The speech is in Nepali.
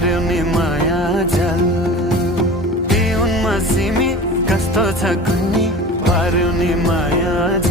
पर्यो नि माया जल पिउनमा सिमी कस्तो छ कुन्नी पर्यो नि माया जल